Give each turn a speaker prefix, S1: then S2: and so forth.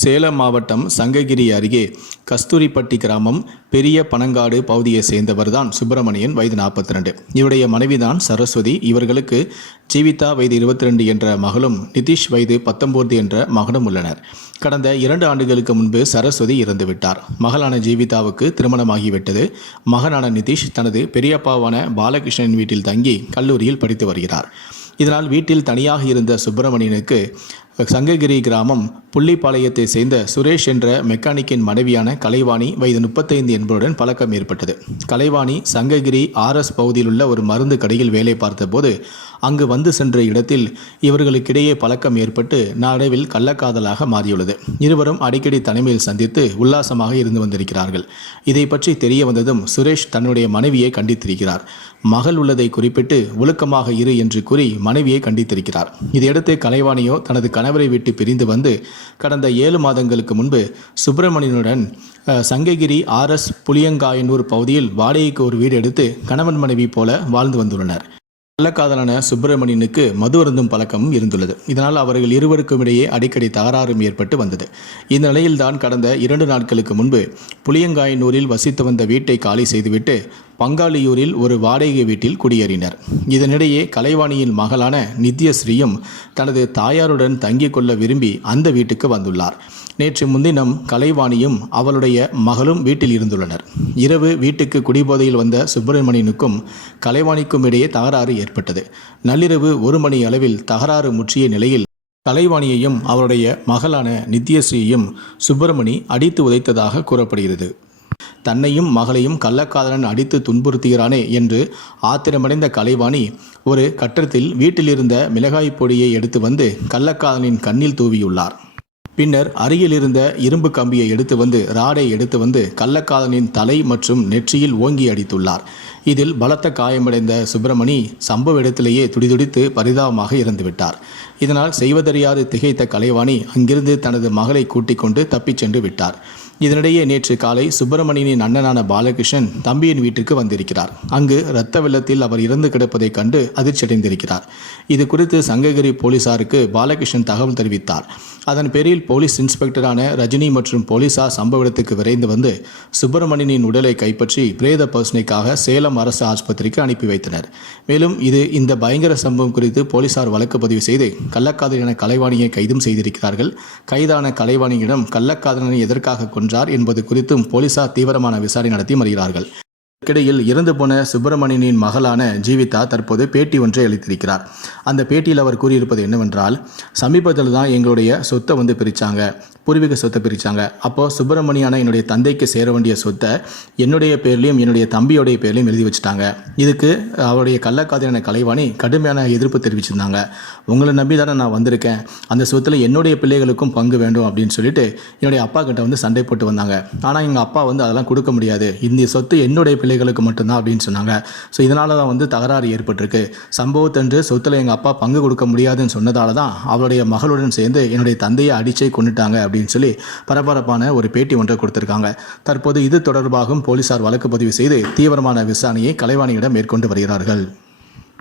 S1: சேலம் மாவட்டம் சங்ககிரி அருகே கஸ்தூரிப்பட்டி கிராமம் பெரிய பனங்காடு பகுதியை சேர்ந்தவர் தான் சுப்பிரமணியன் வயது நாற்பத்தி ரெண்டு இவருடைய மனைவிதான் சரஸ்வதி. இவர்களுக்கு ஜீவிதா வயது இருபத்தி ரெண்டு என்ற மகளும் நிதிஷ் வயது பத்தொன்பது என்ற மகனும் உள்ளனர். கடந்த இரண்டு ஆண்டுகளுக்கு முன்பு சரஸ்வதி இறந்துவிட்டார். மகளான ஜீவிதாவுக்கு திருமணமாகிவிட்டது. மகனான நிதிஷ் தனது பெரியப்பாவான பாலகிருஷ்ணன் வீட்டில் தங்கி கல்லூரியில் படித்து வருகிறார். இதனால் வீட்டில் தனியாக இருந்த சுப்பிரமணியனுக்கு சங்ககிரி கிராமம் புள்ளிப்பாளையத்தை சேர்ந்த சுரேஷ் என்ற மெக்கானிக்கின் மனைவியான கலைவாணி வயது முப்பத்தைந்து என்பவருடன் பழக்கம் ஏற்பட்டது. கலைவாணி சங்ககிரி ஆர்எஸ் பகுதியில் உள்ள ஒரு மருந்து கடையில் வேலை பார்த்தபோது அங்கு வந்து சென்ற இடத்தில் இவர்களுக்கிடையே பழக்கம் ஏற்பட்டு நாடவில் கள்ளக்காதலாக மாறியுள்ளது. இருவரும் அடிக்கடி தலைமையில் சந்தித்து உல்லாசமாக இருந்து வந்திருக்கிறார்கள். இதை பற்றி தெரிய வந்ததும் சுரேஷ் தன்னுடைய மனைவியை கண்டித்திருக்கிறார். மகள் உள்ளதை குறிப்பிட்டு ஒழுக்கமாக இரு என்று கூறி மனைவியை கண்டித்திருக்கிறார். இதையடுத்து கலைவாணியோ தனது கணவரை விட்டு பிரிந்து வந்து கடந்த ஏழு மாதங்களுக்கு முன்பு சுப்பிரமணியனுடன் சங்ககிரி ஆர்எஸ் புளியங்காயனூர் பகுதியில் வாடகைக்கு ஒரு வீடு எடுத்து கணவன் மனைவி போல வாழ்ந்து வந்துள்ளனர். கள்ளக்காதலான சுப்பிரமணியனுக்கு மது அருந்தும் பழக்கமும் இருந்துள்ளது. இதனால் அவர்கள் இருவருக்கும் இடையே அடிக்கடி தகராறும் ஏற்பட்டு வந்தது. இந்த நிலையில்தான் கடந்த இரண்டு நாட்களுக்கு முன்பு புளியங்காயனூரில் வசித்து வந்த வீட்டை காலி செய்துவிட்டு பங்காளியூரில் ஒரு வாடகை வீட்டில் குடியேறினர். இதனிடையே கலைவாணியின் மகளான நித்யஸ்ரீயும் தனது தாயாருடன் தங்கிக் கொள்ள விரும்பி அந்த வீட்டுக்கு வந்துள்ளார். நேற்று முன்தினம் கலைவாணியும் அவளுடைய மகளும் வீட்டில் இருந்துள்ளனர். இரவு வீட்டுக்கு குடிபோதையில் வந்த சுப்பிரமணியனுக்கும் கலைவாணிக்கும் இடையே தகராறு ஏற்பட்டது. நள்ளிரவு ஒரு மணி அளவில் தகராறு முற்றிய நிலையில் கலைவாணியையும் அவருடைய மகளான நித்யஸ்ரீயும் சுப்பிரமணி அடித்து உதைத்ததாக கூறப்படுகிறது. தன்னையும் மகளையும் கள்ளக்காதலன் அடித்து துன்புறுத்துகிறானே என்று ஆத்திரமடைந்த கலைவாணி ஒரு கட்டத்தில் வீட்டிலிருந்த மிளகாய் பொடியை எடுத்து வந்து கள்ளக்காதலனின் கண்ணில் தூவியுள்ளார். பின்னர் அருகில் இருந்த இரும்பு கம்பியை எடுத்து வந்து ராடை எடுத்து வந்து கள்ளக்காதலனின் தலை மற்றும் நெற்றியில் ஓங்கி அடித்துள்ளார். இதில் பலத்த காயமடைந்த சுப்பிரமணி சம்பவ இடத்திலேயே துடிதுடித்து பரிதாபமாக இறந்துவிட்டார். இதனால் செய்வதறியாது திகைத்த கலைவாணி அங்கிருந்து தனது மகளை கூட்டிக் கொண்டு தப்பிச் சென்று விட்டார். இதனிடையே நேற்று காலை சுப்பிரமணியனின் அண்ணனான பாலகிருஷ்ணன் தம்பியின் வீட்டிற்கு வந்திருக்கிறார். அங்கு இரத்த வெள்ளத்தில் அவர் இறந்து கிடப்பதைக் கண்டு அதிர்ச்சியடைந்திருக்கிறார். இது குறித்து சங்ககிரி போலீசாருக்கு பாலகிருஷ்ணன் தகவல் தெரிவித்தார். அதன் பேரில் போலீஸ் இன்ஸ்பெக்டரான ரஜினி மற்றும் போலீசார் சம்பவ இடத்துக்கு விரைந்து வந்து சுப்பிரமணியனின் உடலை கைப்பற்றி பிரேத பர்சனைக்காக சேலம் அரசு ஆஸ்பத்திரிக்கு அனுப்பி வைத்தனர். மேலும் இது இந்த பயங்கர சம்பவம் குறித்து போலீசார் வழக்கு பதிவு செய்து கள்ளக்காதலன கலைவாணியை கைதும் செய்திருக்கிறார்கள். கைதான கலைவாணியிடம் கள்ளக்காதலனை எதற்காக கொன்றார் என்பது குறித்தும் போலீசார் தீவிரமான விசாரணை நடத்தி வருகிறார்கள். இதற்கிடையில் இறந்து போன சுப்பிரமணியனின் மகளான ஜீவிதா தற்போது பேட்டி ஒன்றை அளித்திருக்கிறார். அந்த பேட்டியில் அவர் கூறியிருப்பது என்னவென்றால் சமீபத்தில் தான் எங்களுடைய சொத்தை வந்து பிரித்தாங்க பூர்வீக சொத்தை பிரித்தாங்க அப்போது சுப்பிரமணியான என்னுடைய தந்தைக்கு சேர வேண்டிய சொத்தை என்னுடைய பேர்லையும் என்னுடைய தம்பியோடைய பேர்லையும் எழுதி வச்சுட்டாங்க. இதுக்கு அவருடைய கள்ளக்காதலான கலைவாணி கடுமையான எதிர்ப்பு தெரிவிச்சிருந்தாங்க. உங்களை நம்பி தானே நான் வந்திருக்கேன். அந்த சொத்தில் என்னுடைய பிள்ளைகளுக்கும் பங்கு வேண்டும் அப்படின்னு சொல்லிட்டு என்னுடைய அப்பா கிட்ட வந்து சண்டை போட்டு வந்தாங்க. ஆனால் எங்கள் அப்பா வந்து அதெல்லாம் கொடுக்க முடியாது. இந்த சொத்து என்னுடைய பிள்ளைகளுக்கு மட்டும்தான் அப்படின்னு சொன்னாங்க. ஸோ இதனால தான் வந்து தகராறு ஏற்பட்டிருக்கு. சம்பவத்தன்று சொத்தில் எங்கள் அப்பா பங்கு கொடுக்க முடியாதுன்னு சொன்னதால தான் அவருடைய மகளுடன் சேர்ந்து என்னுடைய தந்தையை அடிச்சே கொண்டுட்டாங்க அப்படின்னு அப்படின்னு சொல்லி பரபரப்பான ஒரு பேட்டி ஒன்றை கொடுத்திருக்காங்க. தற்போது இது தொடர்பாகவும் போலீசார் வழக்கு பதிவு செய்து தீவிரமான விசாரணையை கலைவாணியிடம் மேற்கொண்டு வருகிறார்கள்.